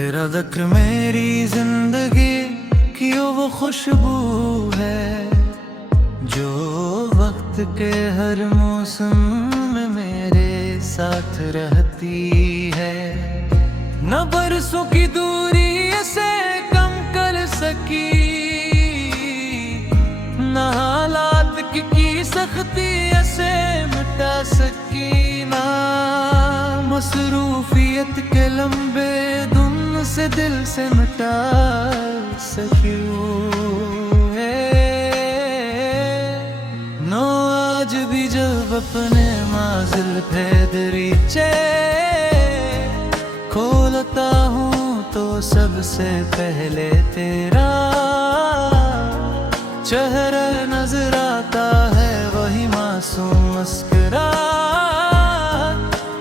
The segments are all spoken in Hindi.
तेरा ज़िक्र मेरी जिंदगी की वो खुशबू है जो वक्त के हर मौसम में मेरे साथ रहती है। न बरसों की दूरी इसे कम कर सकी, न हालात की सख्ती इसे मिटा सकी, ना मसरूफियत के लंबे धुन से दिल से मिटा सकी। नो आज भी जब अपने माजिल पे दरीचे खोलता हूँ तो सबसे पहले तेरा चेहरा नजर आता है, वही मासूम मुस्कुराहट,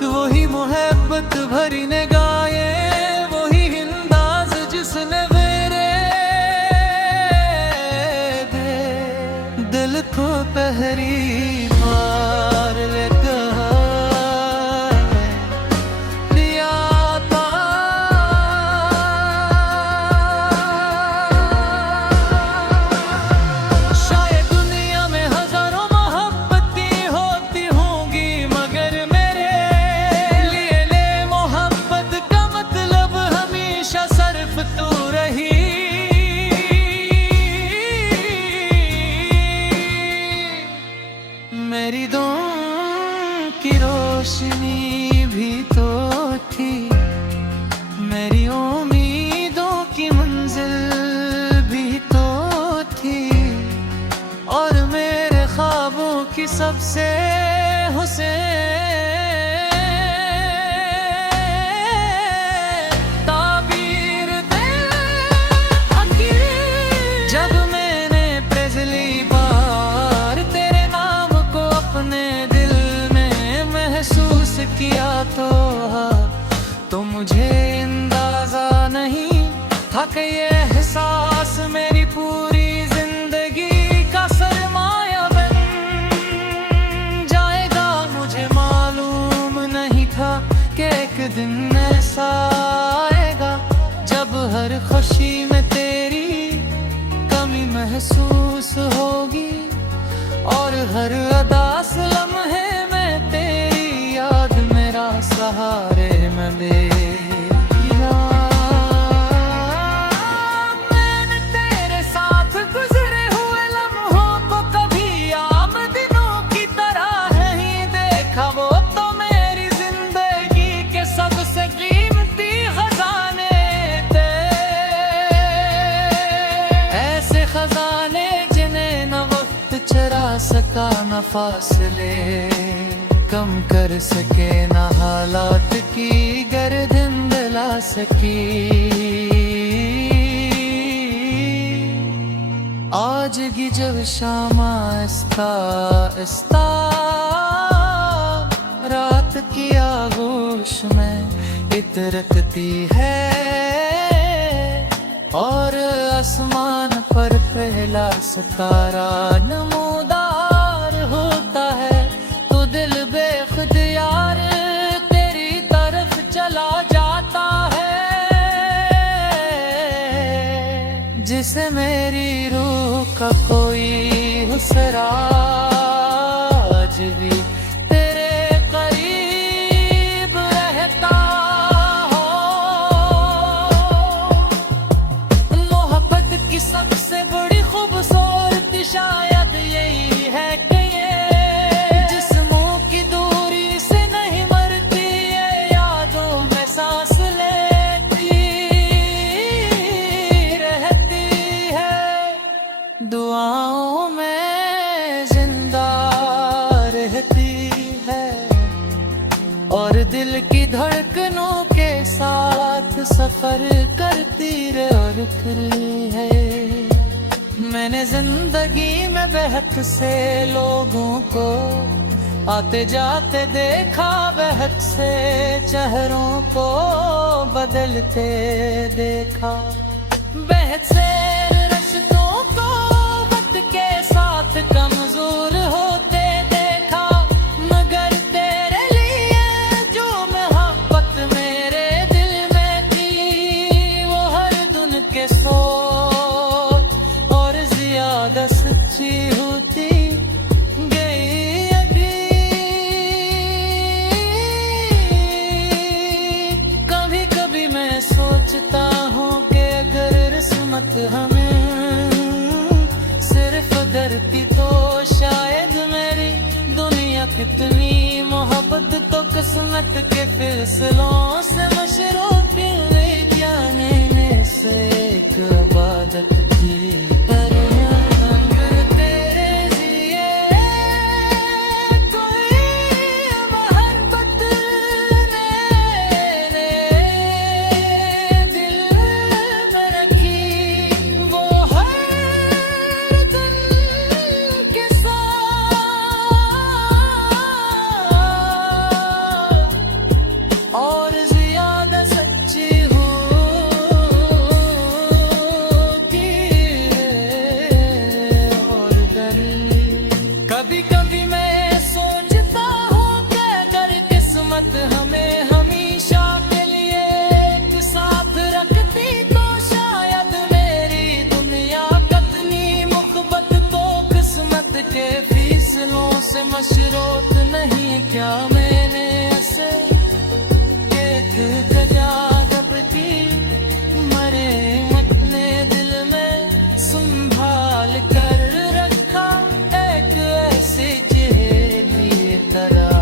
वही मोहब्बत भरी निगाहें, वही अंदाज जिसने मेरे दिल को पहली बार मेरी दुम की रोशनी भी तो थी, मेरी उम्मीदों की मंजिल भी तो थी, और मेरे ख्वाबों की सबसे हुसैन ताबीर दे आखिर। जब मैंने पहली बार तेरे नाम को अपने दिल में महसूस किया तो मुझे अंदाजा नहीं था कि ये एहसास मेरी पूरी जिंदगी का सरमाया बन जाएगा। मुझे मालूम नहीं था कि एक दिन ऐसा आएगा जब हर खुशी में तेरी कमी महसूस होगी, और हर उदास लम्हे में तेरी याद मेरा सहारे में लेगा। मैंने तेरे साथ गुजरे हुए लम्हों को कभी आम दिनों की तरह नहीं देखा, वो तो मेरी जिंदगी के सबसे कीमती खजाने थे, ऐसे खजाने जिन्हें न वक्त चरा सका, न फासले कम कर सके, न हालात की गर्दन दिला सकी। आज की जब शाम आहिस्ता आहिस्ता रात की आगोश में इतरती है, और आसमान पर पहला सितारा नमूदार होता है, तो दिल बेख्तियार तेरी तरफ चला जाता है, जिसे मेरी रूह का कोई हुसरा आज भी तेरे करीब रहता हो। मोहब्बत की सबसे बड़ी खूबसूरती शायद यही है कि ये जिस्मों की दूरी से नहीं मरती, ये यादों में सांस लेती रहती है, दुआओं में जिंदा रहती है, और दिल की धड़कनों के साथ सफर करती रहती है। मैंने जिंदगी में बहुत से लोगों को आते जाते देखा, बहुत से चेहरों को बदलते देखा, बहुत से रिश्तों को वक्त के साथ कमजोर होते देखा, मगर तेरे लिए जो मोहब्बत मेरे दिल में थी करती तो शायद मेरी दुनिया कितनी मोहब्बत तो किस्मत के फिसलों से मशरूफ क्या नैने से एक इबादत थी पर रंग तेरे जिए कोई मोहब्बत ने दिल में रखी वो हर दिन के साथ और ज्यादा सच्ची कभी कभी मैं सोचता हूँ कि अगर किस्मत हमें हमेशा के लिए एक साथ रखती तो शायद मेरी दुनिया कितनी मुखबत तो किस्मत के फैसलों से मशरूत नहीं क्या मैंने ऐसे एक गजा दबती मरे अपने दिल में संभाल कर रखा एक ऐसी चेहरी तरह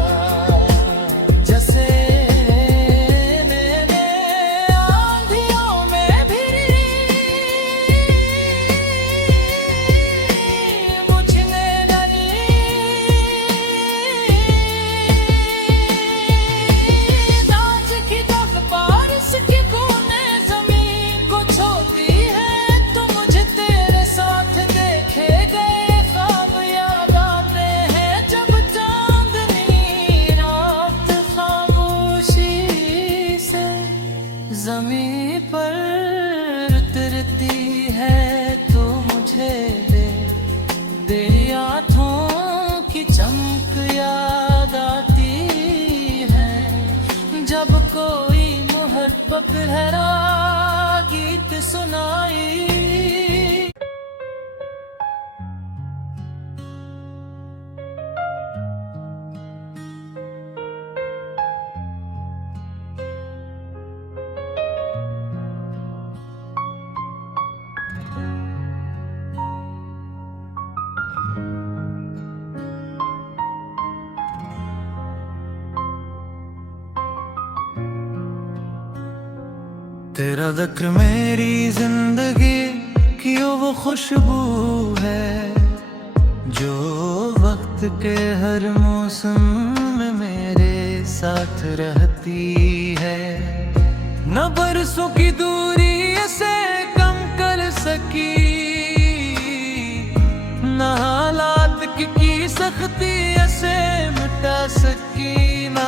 जैसे मैंने आंधियों में भी मुझने डरी नाच की तक बारिश की बूंदें जमीन को छोती है तो मुझे तेरे साथ देखे गए ख्वाब याद आते हैं जब चांदनी रात खामोशी से जमीन पर उतरती है तो मुझे तेरी आँखों की चमक याद आती है जब कोई मोहब्बत भरा गीत सुनाई तेरा जिक्र मेरी जिंदगी की वो खुशबू है जो वक्त के हर मौसम में मेरे साथ रहती है न बरसों की दूरी इसे कम कर सकी न हालात की सख्ती इसे मिटा सकी ना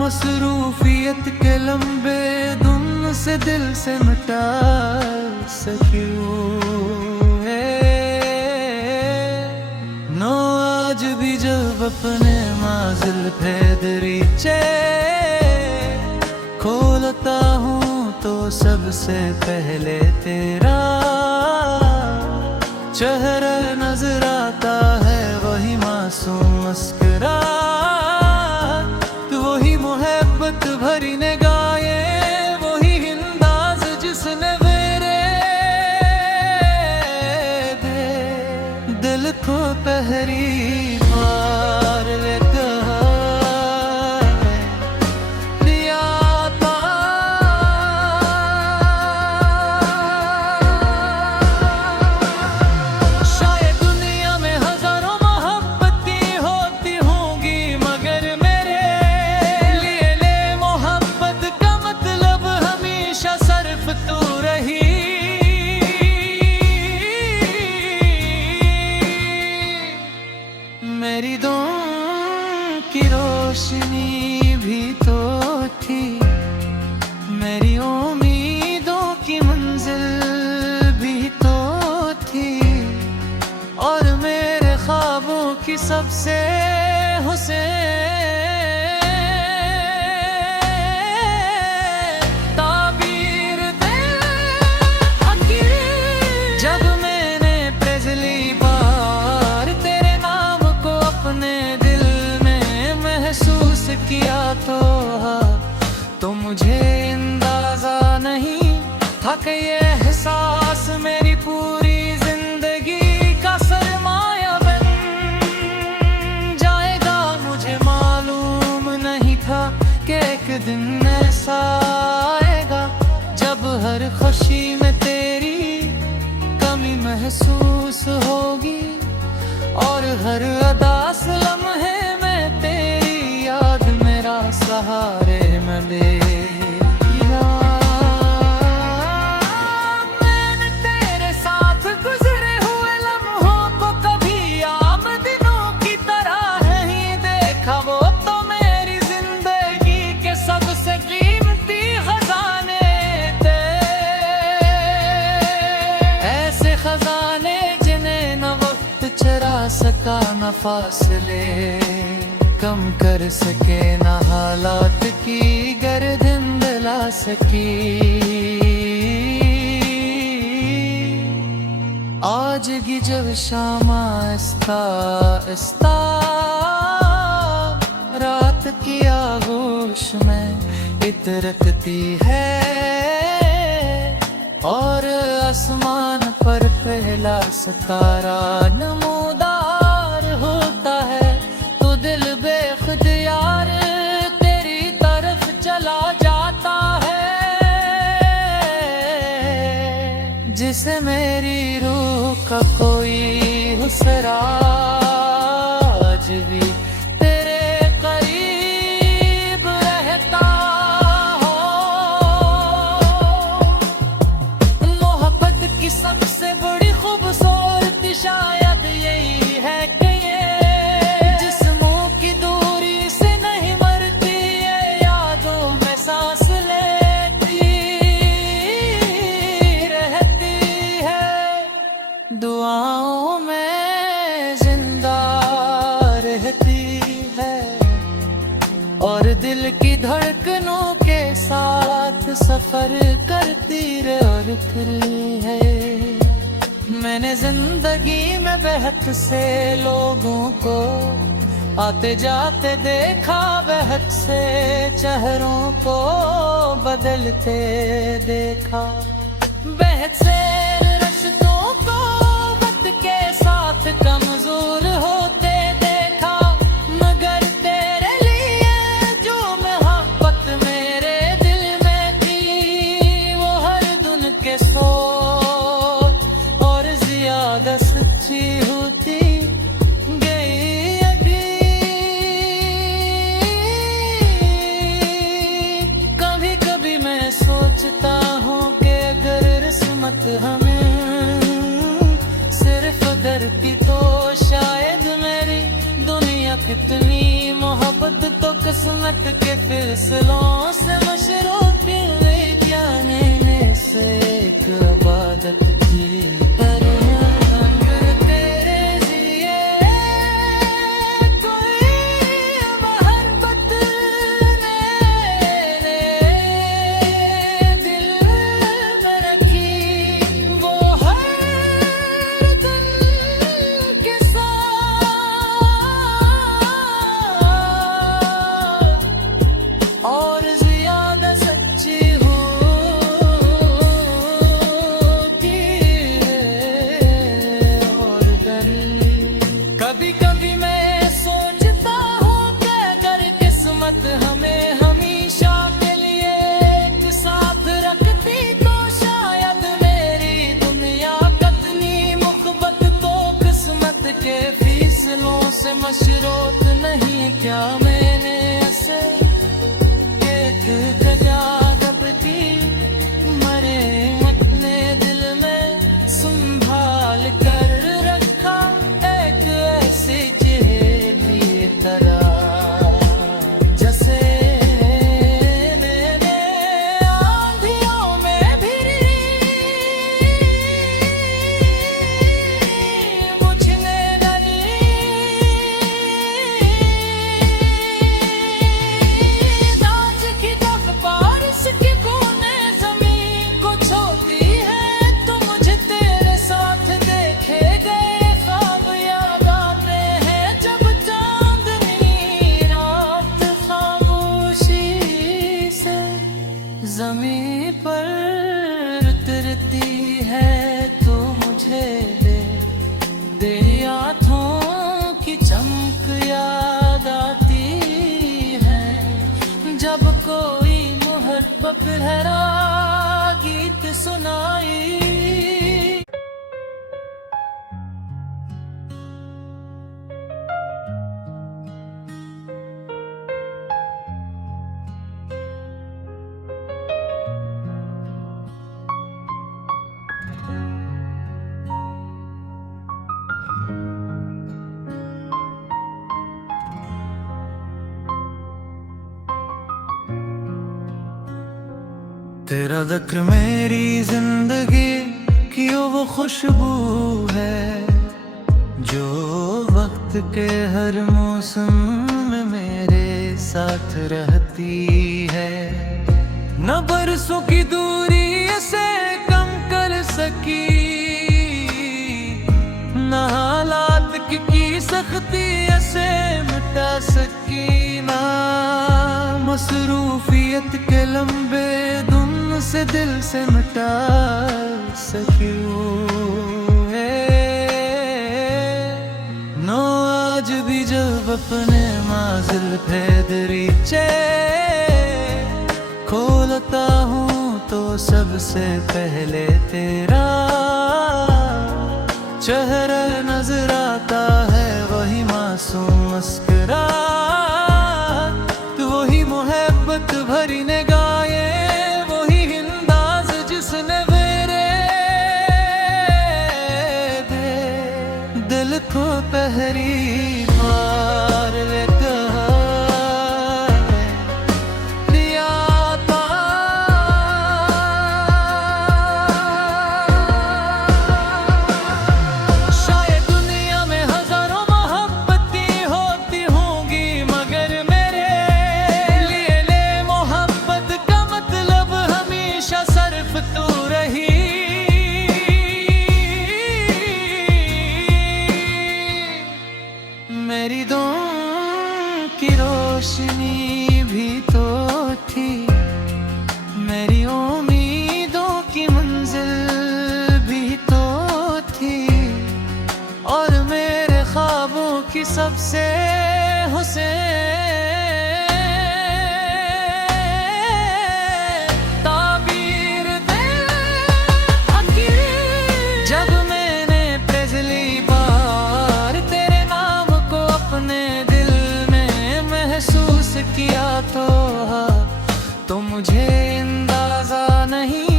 मसरूफियत के लंबे दुन से दिल से मिटा सकी नो आज भी जब अपने माजिल पे दरीचे खोलता हूँ तो सबसे पहले तेरा चेहरा नजर आता है वही मासूम मुस्कुराहट वही मोहब्बत भरी निगाहें वही अंदाज जिसने मेरे दिल को पहली बार मेरी दुम की रोशनी भी तो थी मेरी उम्मीदों की मंजिल भी तो थी और मेरे ख्वाबों की सबसे हुसैन ताबीर दे जब मैंने पहली बार तेरे नाम को अपने दिल में महसूस किया तो मुझे अंदाजा नहीं था कि ये एहसास मेरी पूरी जिंदगी का सर दिन ऐसा आएगा जब हर खुशी में तेरी कमी महसूस होगी, और हर उदास लम्हे में तेरी याद मेरा सहारे मिलेगा। मैंने तेरे साथ गुजरे हुए लम्हों को कभी आम दिनों की तरह नहीं देखा। वो तो मेरी जिंदगी के सबसे कीमती खजाने थे, ऐसे खजाने जिन्हें न वक्त चुरा सका न फासले कम कर सके, न हालात की गर्दन दिला सकी। आज की जब शाम आस्ता आस्ता रात की आगोश में इतरकती है, और आसमान पर पहला सितारा नमूदार होता है, तो दिल बेख्तियार तेरी तरफ चला जाता है। जिसे मेरी रूह का कोई हुसरा आज भी तेरे करीब रहता हो। मोहब्बत की सबसे बड़ी खूबसूरती शायद यही है कि ये जिस्मों की दूरी से नहीं मरती, ये यादों में सांस लेती रहती है, दुआओं में जिंदा रहती है, और दिल की धड़कनों के साथ सफर करती रहती है। मैंने जिंदगी में बेहद से लोगों को आते जाते देखा, बेहद से चेहरों को बदलते देखा, बेहद से रिश्तों को वक्त के साथ कमजोर होते देखा, मगर तेरे लिए जो मोहब्बत मेरे दिल में थी, वो हर दिन के सौ और ज्यादा सच्ची होती गई अभी। कभी कभी मैं सोचता हूँ कि अगर किस्मत हमें सिर्फ धरती तो शायद मेरी दुनिया कितनी मोहब्बत तो किस्मत के फैसलों से मशरूफ जाने से एक इबादत की पर तेरे जिए कोई मोहब्बत ने दिल में रखी, वो हर दिन के साथ और ज्यादा सच्ची कभी कभी मैं सोचता हूँ कि अगर किस्मत हमें हमेशा के लिए एक साथ रखती, तो शायद मेरी दुनिया कितनी मुखबत तो किस्मत के फैसलों से मशरूत नहीं। क्या मैंने ऐसे एक कजादब की मरे अपने दिल में संभाल कर रखा, एक ऐसी चेहरी तरह जैसे मैंने आंधियों में भी मुझने डरी। आज की जब बारिश की बूंदें जमीन को छूती है, तो मुझे तेरे साथ देखे गए ख्वाब याद आते हैं, जब चांदनी रात खामोशी से जमीन पर उतरती है, तो मुझे तेरी आँखों की चमक याद आती है, जब को सुनहरा गीत सुनाई। तेरा ज़िक्र मेरी जिंदगी की वो खुशबू है जो वक्त के हर मौसम में मेरे साथ रहती है। न बरसों की दूरी इसे कम कर सकी, न हालात की सख्ती इसे मिटा सकी, ना मसरूफियत के लंबे से दिल से मिटा सकियो नो। आज भी जब अपने माजिल पे दरीचे खोलता हूँ तो सबसे पहले तेरा चेहरा नजर आता है, वही मासूम मुस्कुराहट, वही मोहब्बत भरी निगाहें, को पहली बार कहा दिया था। शायद दुनिया में हजारों मोहब्बतें होती होंगी, मगर मेरे लिए मोहब्बत का मतलब हमेशा सिर्फ तू रही। मेरी दौं की रोशनी भी तो थी, मेरी उम्मीदों की मंजिल भी तो थी, और मेरे ख्वाबों की सबसे हुसैन ताबीर दे आखिर। जब मैंने पहली बार तेरे नाम को अपने दिल में महसूस किया तो मुझे अंदाजा नहीं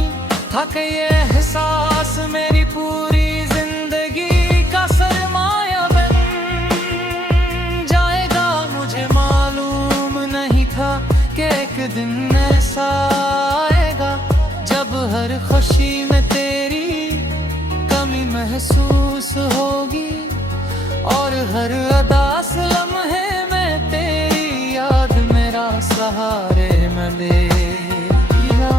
था कि ये एहसास मेरी पूरी जिंदगी का सरमाया बन जाएगा। मुझे मालूम नहीं था कि एक दिन ऐसा आएगा जब हर खुशी में तेरी कमी महसूस होगी, और हर उदास लम्हे में तेरी याद मेरा सहारे में लेगा।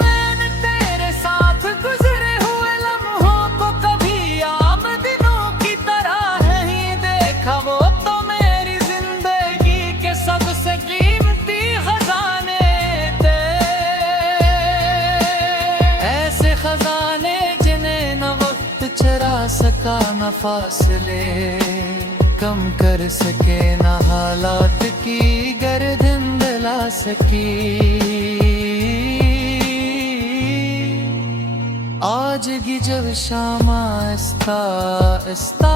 मैंने तेरे साथ गुजरे हुए लम्हों को कभी आम दिनों की तरह नहीं देखा, वो तो मेरी जिंदगी के सबसे कीमती खजाने थे, ऐसे खजाने जिन्हें न वक्त चरा सका, न फासले कम कर सके, न हालात की गर्दन दिला सकी। आज की जब शाम आहिस्ता आहिस्ता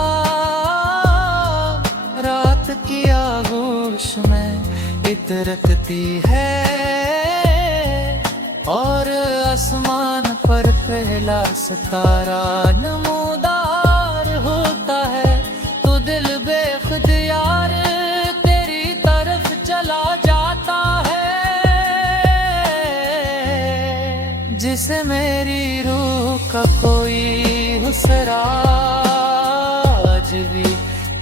रात की आगोश में इतरती है, और आसमान पर पहला सितारा नमूदार होता है, तो दिल बेख्तियार तेरी तरफ चला जाता है, जिसे मेरी रूह का कोई हुसरा आज भी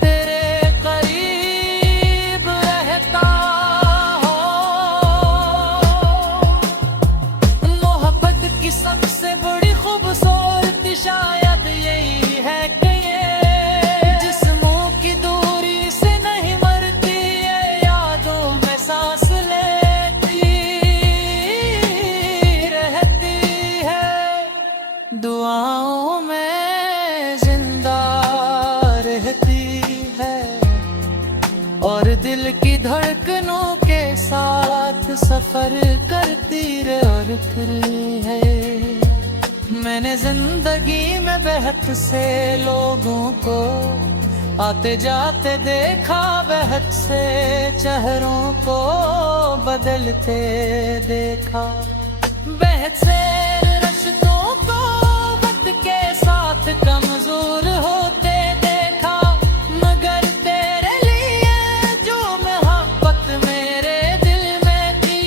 तेरे करीब रहता हो। मोहब्बत की सबसे बड़ी खूबसूरती शायद यही है कि ये जिस्मों की दूरी से नहीं मरती, ये यादों में सांस लेती रहती है, दुआओं में जिंदा रहती है, और दिल की धड़कनों के साथ सफर करती रे और फिर है। मैंने जिंदगी में बेहद से लोगों को आते जाते देखा, बेहद से चेहरों को बदलते देखा, बेहद से रिश्तों को वक्त के साथ कमजोर होते देखा। मगर तेरे लिए जो मोहब्बत मेरे दिल में थी,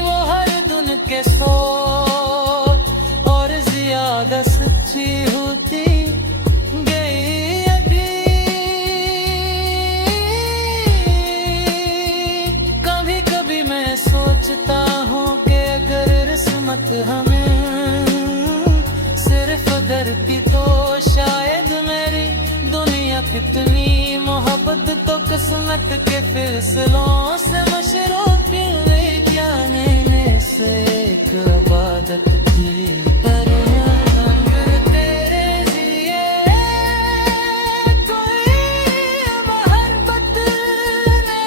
वो हर दिन के सोच और ज्यादा सच्ची होती गई अभी। कभी कभी मैं सोचता हूँ कि अगर किस्मत हमें सिर्फ धरती तो शायद मेरी दुनिया कितनी मोहब्बत तो किस्मत के फैसलों से मशरूफ क्या नैने से एक इबादत थी। पर अगर तेरे जिए कोई मोहब्बत ने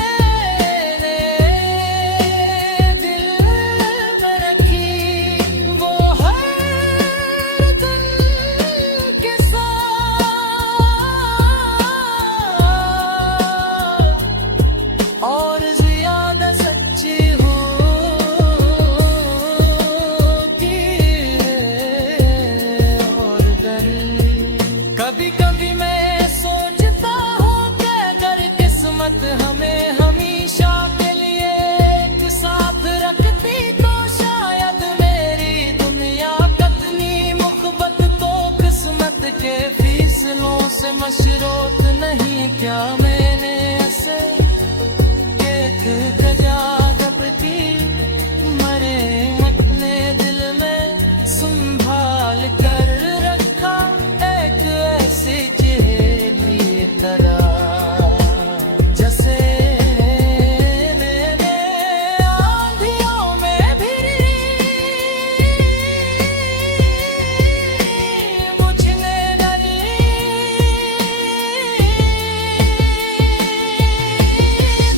दिल में रखी, वो हर दिन के साथ और ज्यादा सच्ची कभी कभी मैं सोचता हूँ कि अगर किस्मत हमें हमेशा के लिए एक साथ रखती तो शायद मेरी दुनिया कितनी मुखबत तो किस्मत के फैसलों से मशरूत नहीं क्या मैंने ऐसे एक गजा जब थी मरे अपने दिल में संभाल कर रखा, एक ऐसी चेहरी तरह जैसे मैंने आंधियों में भी मुझने डरी।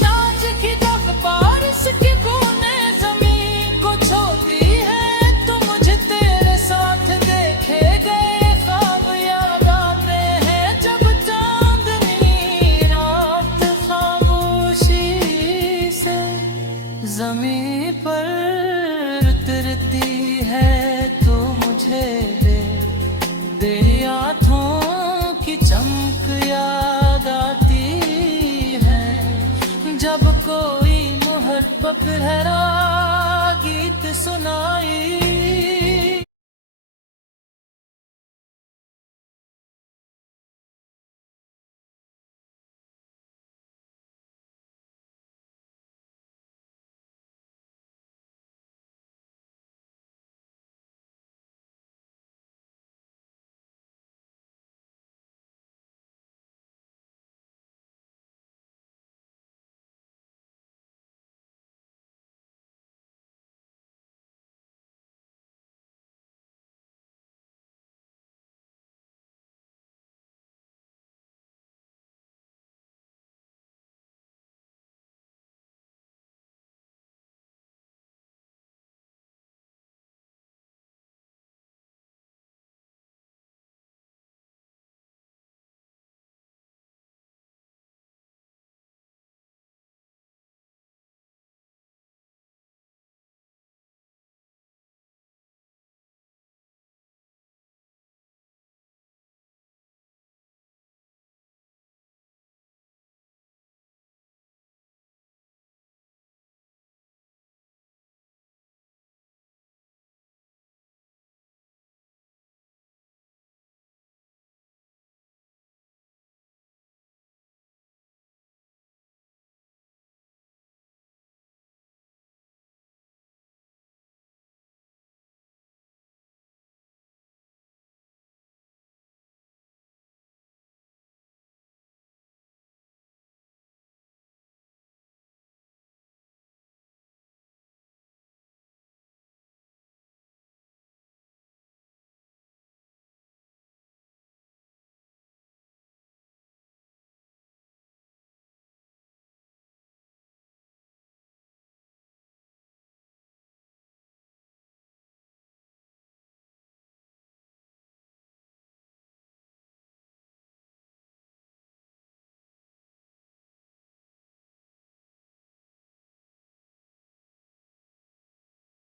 आज की तक बारिश की बूंदें ज़मीन को छोती है, तो मुझे तेरे साथ देखे गए ख्वाब याद आते हैं। जब चांदनी रात खामोशी से ज़मीन पर उतरती है, तो मुझे तेरी आँखों की चमक याद आती है। जब कोई मोहब्बत भरा गीत सुनाई